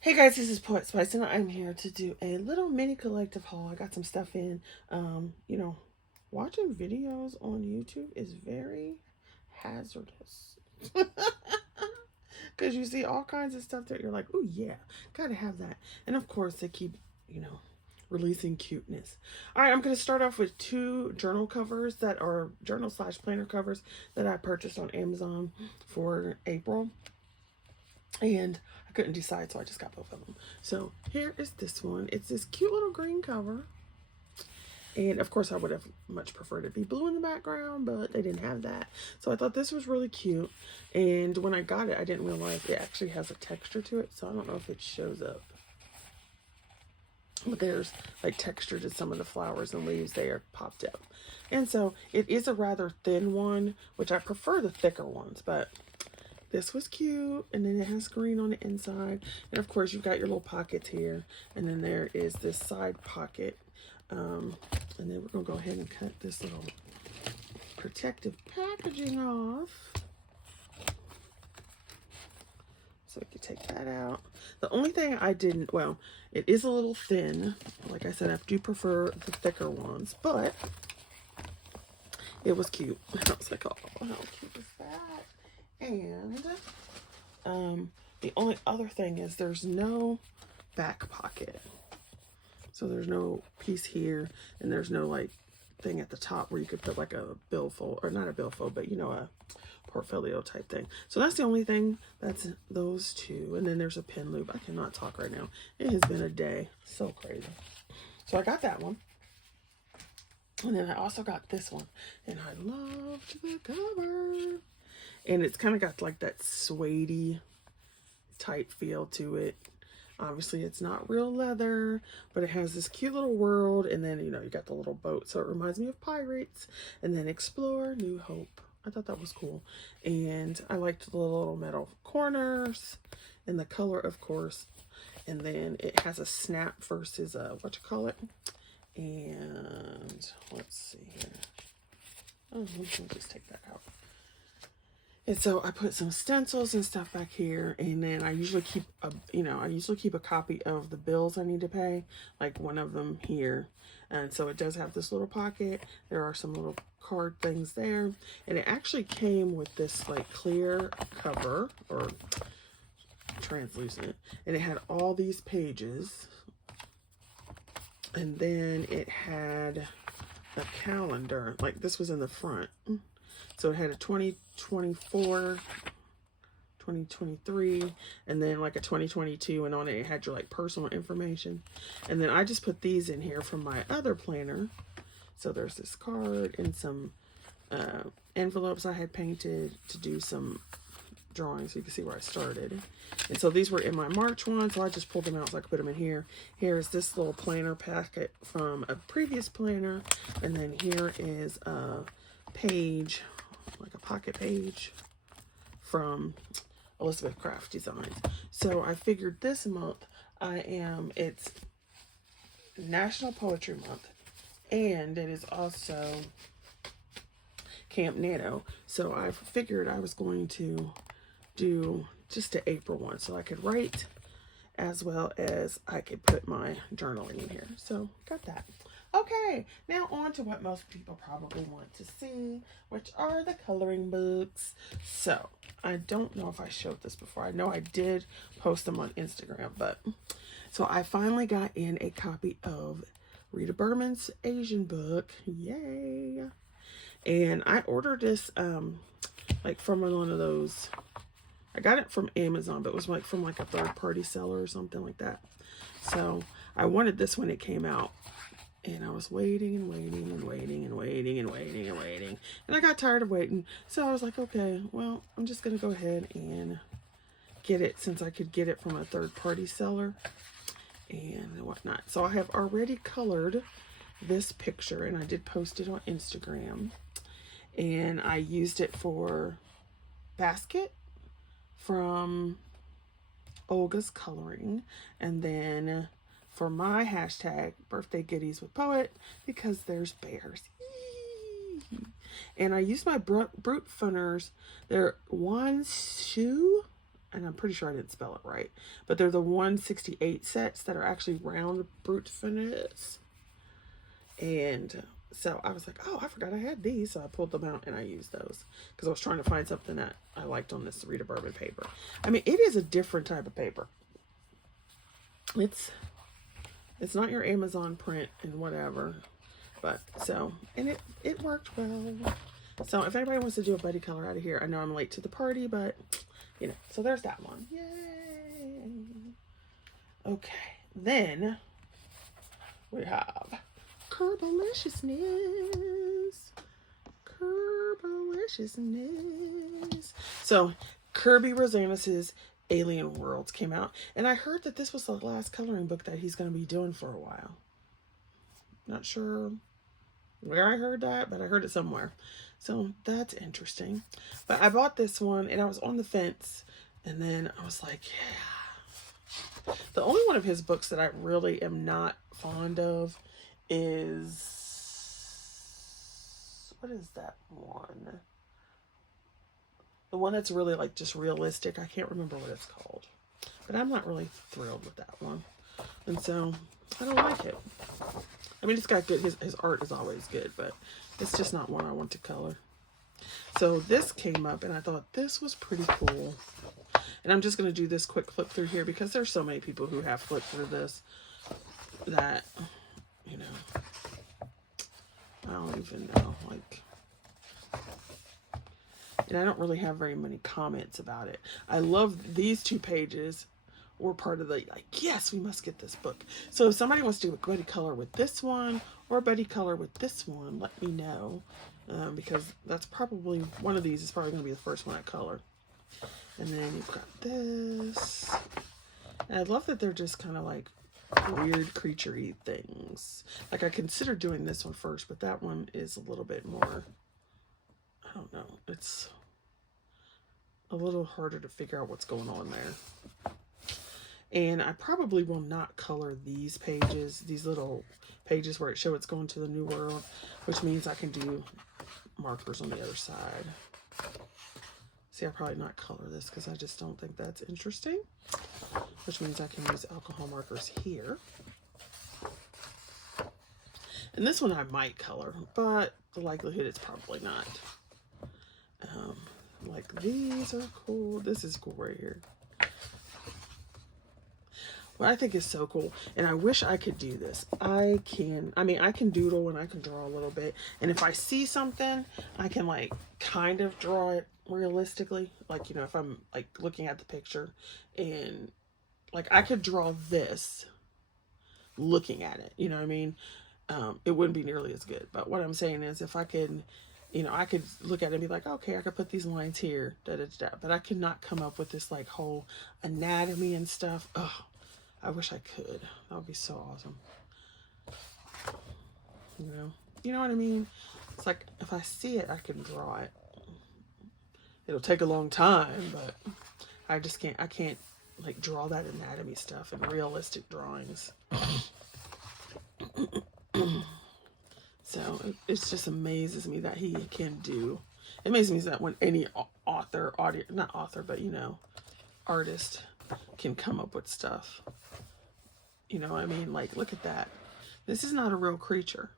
Hey guys, this is Poet Spice, and I'm here to do a little mini collective haul. I got some stuff in. You know, watching videos on YouTube is very hazardous because you see all kinds of stuff that you're like, oh yeah, gotta have that. And of course, they keep, releasing cuteness. All right, I'm going to start off with two journal covers that are journal/planner covers that I purchased on Amazon for April. And I couldn't decide, so I just got both of them. So here is this one. It's this cute little green cover. And of course, I would have much preferred it be blue in the background, but they didn't have that. So I thought this was really cute. And when I got it, I didn't realize it actually has a texture to it. So I don't know if it shows up. But there's like texture to some of the flowers and leaves there popped up. And so it is a rather thin one, which I prefer the thicker ones, but this was cute. And then it has green on the inside. And of course, you've got your little pockets here. And then there is this side pocket. And then we're going to go ahead and cut this little protective packaging off. So we can take that out. The only thing I didn't, well, it is a little thin. Like I said, I do prefer the thicker ones, but it was cute. I was like, oh, how cute is that? And the only other thing is there's no back pocket. So there's no piece here, and there's no like thing at the top where you could put like a billfold, or not a billfold, but a portfolio type thing. So that's the only thing. That's those two. And then there's a pin loop. I cannot talk right now. It has been a day. So crazy. So I got that one. And then I also got this one. And I loved the cover. And it's kind of got like that suede-y type feel to it. Obviously, it's not real leather, but it has this cute little world. And then, you got the little boat. So it reminds me of pirates. And then Explore New Hope. I thought that was cool. And I liked the little metal corners and the color, of course. And then it has a snap versus a, and let's see here. Oh, let me just take that out. And so I put some stencils and stuff back here, and then I usually keep a copy of the bills I need to pay, like one of them here. And so it does have this little pocket. There are some little card things there, and it actually came with this like clear cover or translucent, and it had all these pages, and then it had a calendar. Like this was in the front. So it had a 2024, 2023, and then like a 2022, and on it, it had your like personal information. And then I just put these in here from my other planner. So there's this card and some envelopes I had painted to do some drawings, so you can see where I started. And so these were in my March one, so I just pulled them out so I could put them in here. Here's this little planner packet from a previous planner, and then here is a page, like a pocket page from Elizabeth Craft Designs. So I figured this month it's National Poetry Month, and it is also Camp Nano. So I figured I was going to do just the April one, so I could write as well as I could put my journaling in here. So got that. Okay, now on to what most people probably want to see, which are the coloring books. So, I don't know if I showed this before. I know I did post them on Instagram, but so I finally got in a copy of Rita Berman's Asian book. Yay! And I ordered this like from one of those. I got it from Amazon, but it was like from like a third-party seller or something like that. So, I wanted this when it came out. And I was waiting and waiting and waiting and waiting and waiting and waiting. And I got tired of waiting. So I was like, okay, well, I'm just going to go ahead and get it since I could get it from a third-party seller and whatnot. So I have already colored this picture, and I did post it on Instagram. And I used it for Basket from Olga's Coloring. And then for my hashtag, birthday goodies with poet, because there's bears. Eee. And I used my Brute Funners. They're one shoe. and I'm pretty sure I didn't spell it right, but they're the 168 sets that are actually round brute finesse. And so I was like, oh, I forgot I had these. So I pulled them out and I used those because I was trying to find something that I liked on this Rita Bourbon paper. I mean, it is a different type of paper. It's not your Amazon print and whatever, but so, and it worked well. So if anybody wants to do a buddy color out of here, I know I'm late to the party, but you know, so there's that one. Yay. Okay. Then we have Curbaliciousness. Curbaliciousness. So Kirby Rosanes's Alien Worlds came out, and I heard that this was the last coloring book that he's going to be doing for a while. Not sure where I heard that, but I heard it somewhere. So that's interesting. But I bought this one and I was on the fence, and then I was like, yeah. The only one of his books that I really am not fond of is, what is that one? The one that's really like just realistic. I can't remember what it's called, but I'm not really thrilled with that one. And so I don't like it. I mean, it's got good, his art is always good, but it's just not one I want to color. So this came up and I thought this was pretty cool. And I'm just going to do this quick flip through here because there's so many people who have flipped through this that, you know, I don't even know, like, and I don't really have very many comments about it. I love these 2 pages were part of the, like, yes, we must get this book. So if somebody wants to do a buddy color with this one or a buddy color with this one, let me know. Because that's probably, one of these is probably going to be the first one I color. And then you've got this. And I love that they're just kind of like weird creature-y things. Like, I considered doing this one first, but that one is a little bit more, I don't know, it's a little harder to figure out what's going on there. And I probably will not color these pages, these little pages where it shows it's going to the new world, which means I can do markers on the other side. See, I'll probably not color this because I just don't think that's interesting, which means I can use alcohol markers here. And this one I might color, but the likelihood it's probably not. Like, these are cool. This is cool right here. What I think is so cool, and I wish I could do this. I can doodle and I can draw a little bit. And if I see something, I can like kind of draw it realistically. Like, you know, if I'm like looking at the picture and like I could draw this looking at it, you know what I mean? It wouldn't be nearly as good. But what I'm saying is if I could, you know, I could look at it and be like, okay, I could put these lines here, da, da, da, da. But I could not come up with this like whole anatomy and stuff. Oh, I wish I could. That would be so awesome. You know what I mean? It's like if I see it, I can draw it. It'll take a long time, but I just can't. I can't like draw that anatomy stuff in realistic drawings. So it just amazes me that he can do. It amazes me that when any not author, but you know, artist can come up with stuff. You know what I mean? Like, look at that. This is not a real creature.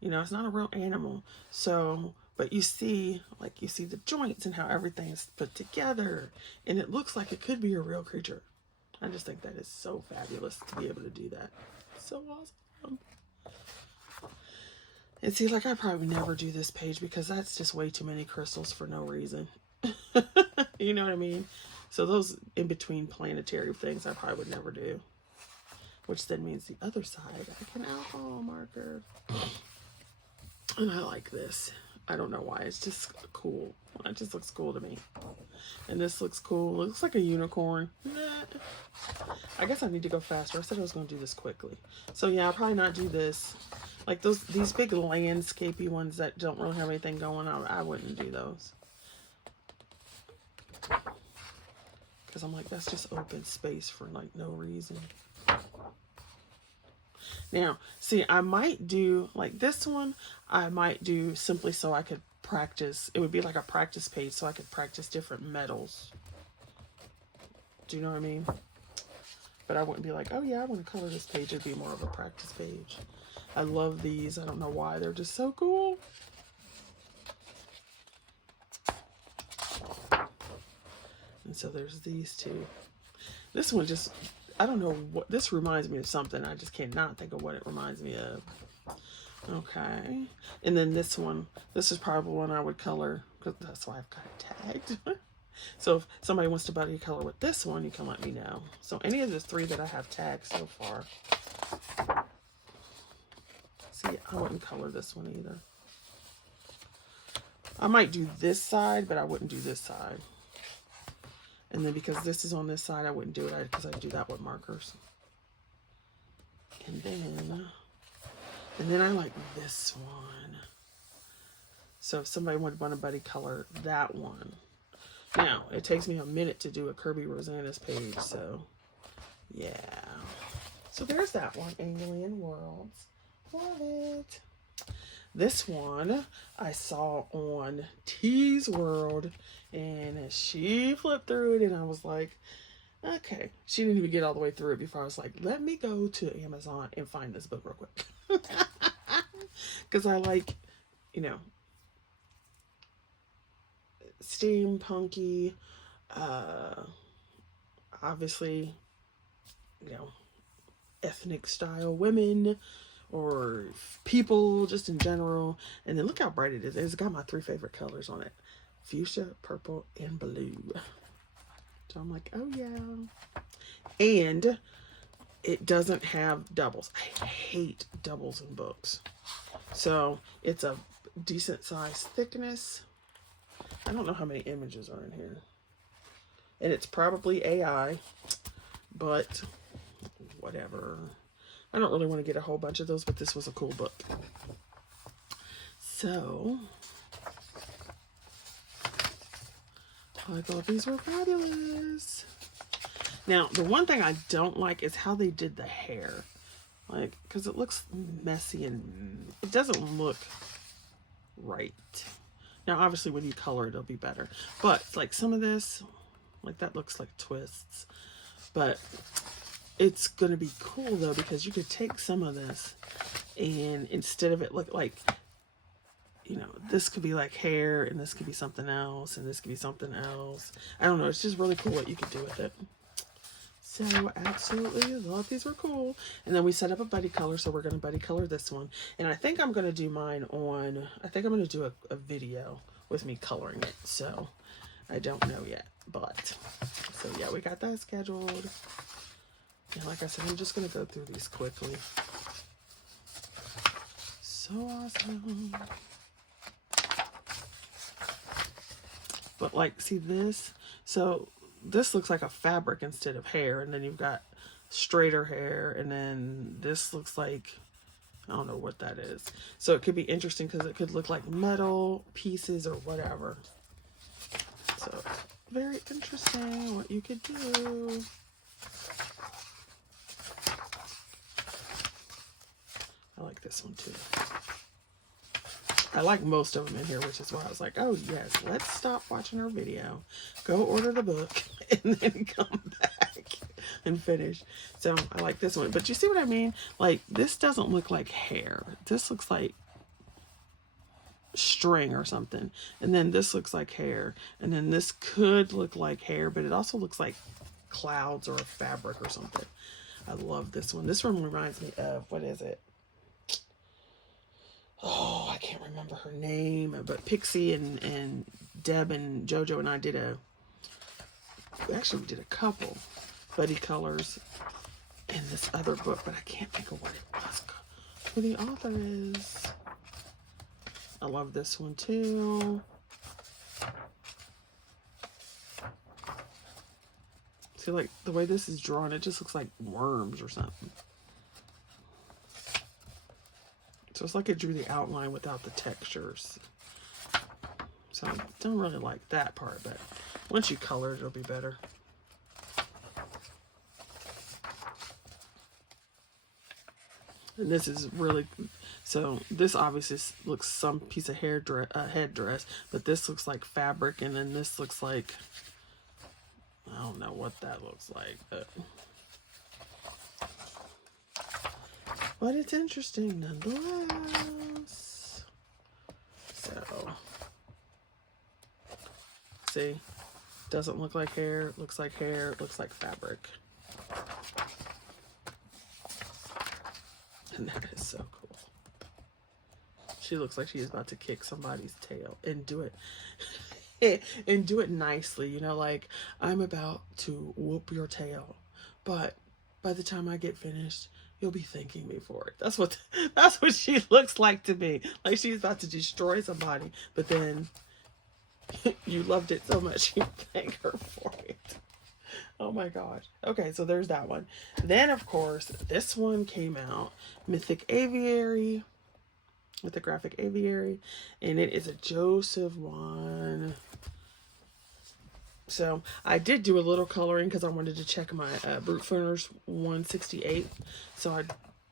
You know, it's not a real animal. So, but you see the joints and how everything's put together. And it looks like it could be a real creature. I just think that is so fabulous to be able to do that. So awesome. And see, like, I probably never do this page because that's just way too many crystals for no reason. You know what I mean? So those in between planetary things I probably would never do. Which then means the other side, I can alcohol marker. And I like this. I don't know why. It's just cool. It just looks cool to me. And this looks cool. It looks like a unicorn. I guess I need to go faster. I said I was going to do this quickly. So yeah, I'll probably not do this. Like these big landscapey ones that don't really have anything going on, I wouldn't do those. Because I'm like, that's just open space for like no reason. Now, see, I might do like this one. I might do simply so I could practice. It would be like a practice page so I could practice different metals. Do you know what I mean? But I wouldn't be like, oh yeah, I want to color this page. It'd be more of a practice page. I love these. I don't know why. They're just so cool. And so there's these two. This one just, I don't know what, this reminds me of something. I just cannot think of what it reminds me of. Okay. And then this one, this is probably one I would color, because that's why I've got it tagged. So if somebody wants to buddy color with this one, you can let me know. So any of the three that I have tagged so far. See, I wouldn't color this one either. I might do this side, but I wouldn't do this side. And then because this is on this side, I wouldn't do it because I do that with markers. And then I like this one. So if somebody would want to buddy color that one. Now, it takes me a minute to do a Kirby Rosanna's page, so yeah. So there's that one, Alien Worlds. Love it. This one I saw on T's World, and she flipped through it, and I was like, okay. She didn't even get all the way through it before I was like, let me go to Amazon and find this book real quick. Because I like, you know, steampunky, obviously, you know, ethnic style women or people just in general. And then look how bright it is. It's got my three favorite colors on it: fuchsia, purple, and blue. So I'm like, oh yeah. And it doesn't have doubles. I hate doubles in books. So it's a decent size thickness. I don't know how many images are in here. And it's probably AI, but whatever. I don't really want to get a whole bunch of those, but this was a cool book. So I thought these were fabulous. Now, the one thing I don't like is how they did the hair. Like, because it looks messy and it doesn't look right. Now, obviously, when you color it, it'll be better. But, like, some of this, like, that looks like twists. But it's going to be cool, though, because you could take some of this and instead of it look like, you know, this could be like hair and this could be something else and this could be something else. I don't know. It's just really cool what you could do with it. So absolutely love these were cool. And then we set up a buddy color, so we're going to buddy color this one. And I think I'm going to do mine on, I think I'm going to do a video with me coloring it. So I don't know yet, but so yeah, we got that scheduled. And like I said, I'm just going to go through these quickly. So awesome. But like, see this? So this looks like a fabric instead of hair, and then you've got straighter hair, and then this looks like, I don't know what that is. So it could be interesting because it could look like metal pieces or whatever. So very interesting what you could do. I like this one too. I like most of them in here, which is why I was like, oh yes, let's stop watching our video, go order the book, and then come back and finish. So I like this one. But you see what I mean? Like, this doesn't look like hair. This looks like string or something. And then this looks like hair. And then this could look like hair, but it also looks like clouds or a fabric or something. I love this one. This one reminds me of, what is it? Oh, I can't remember her name, but Pixie and Deb and JoJo and I did we did a couple buddy colors in this other book, but I can't think of what it was, who the author is. I love this one too. See, like the way this is drawn, it just looks like worms or something. So it's like it drew the outline without the textures. So I don't really like that part, but once you color it, it'll be better. And this is really, so this obviously looks some piece of headdress, but this looks like fabric, and then this looks like, I don't know what that looks like, but it's interesting nonetheless. So, see, doesn't look like hair, looks like hair, looks like fabric. And that is so cool. She looks like she's about to kick somebody's tail and do it and do it nicely, you know, like, I'm about to whoop your tail, but by the time I get finished, you'll be thanking me for it. That's what she looks like to me. Like she's about to destroy somebody, but then you loved it so much you thank her for it. Oh my gosh. Okay, so there's that one. Then of course, this one came out, Mythic Aviary, Mythographic Aviary, and it is a Joseph one. So I did do a little coloring because I wanted to check my Brute Furnish 168. So I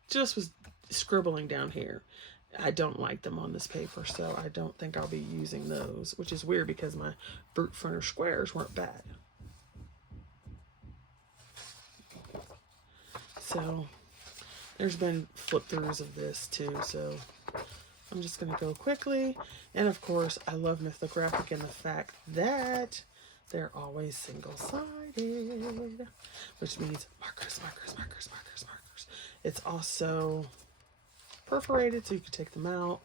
just was scribbling down here. I don't like them on this paper, so I don't think I'll be using those, which is weird because my Brute Furnish squares weren't bad. So there's been flip throughs of this too, so I'm just going to go quickly. And of course, I love Mythographic and the fact that they're always single-sided, which means markers, markers, markers, markers, markers. It's also perforated, so you can take them out.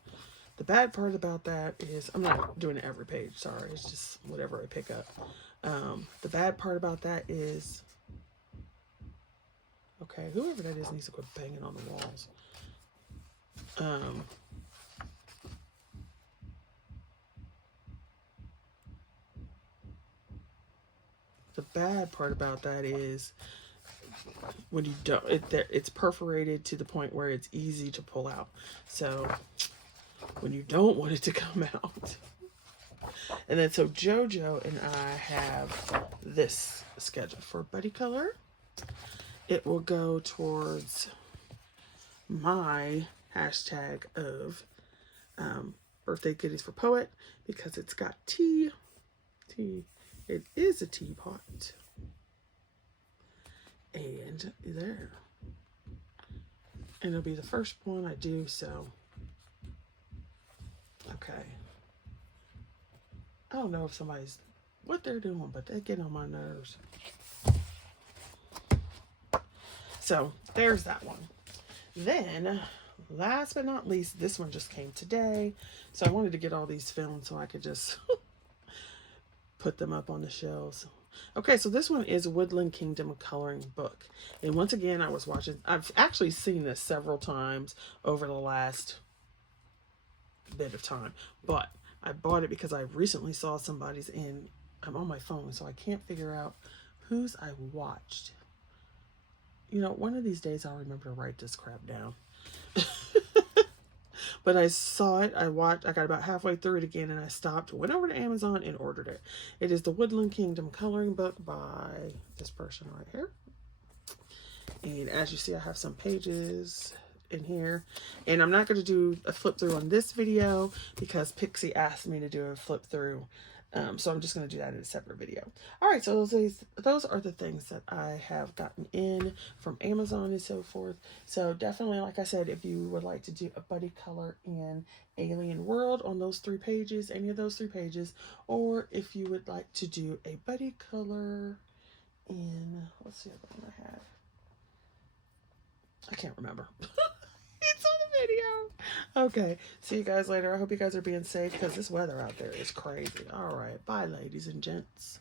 The bad part about that is, I'm not doing it every page, sorry, it's just whatever I pick up. The bad part about that is, okay, whoever that is needs to quit banging on the walls. The bad part about that is when you don't, it's perforated to the point where it's easy to pull out. So when you don't want it to come out. And then so JoJo and I have this scheduled for Buddy Color. It will go towards my hashtag of birthday goodies for Poet because it's got tea. It is a teapot. And there. And it'll be the first one I do, so. Okay. I don't know if somebody's, what they're doing, but they get on my nerves. So, there's that one. Then, last but not least, this one just came today. So I wanted to get all these filmed so I could just put them up on the shelves. Okay, so this one is Woodland Kingdom Coloring Book. And once again, I've actually seen this several times over the last bit of time. But I bought it because I recently saw somebody's in, I'm on my phone, so I can't figure out whose I watched. You know, one of these days I'll remember to write this crap down. But I saw it, I got about halfway through it again, and I stopped, went over to Amazon, and ordered it. It is the Woodland Kingdom Coloring Book by this person right here. And as you see, I have some pages in here. And I'm not going to do a flip through on this video because Pixie asked me to do a flip through. So I'm just going to do that in a separate video. All right, so those are the things that I have gotten in from Amazon and so forth. So definitely, like I said, if you would like to do a buddy color in Alien World on those 3 pages, any of those 3 pages, or if you would like to do a buddy color in, what's the other one I had? I can't remember. It's on the video. Okay, see you guys later. I hope you guys are being safe because this weather out there is crazy. All right, bye, ladies and gents.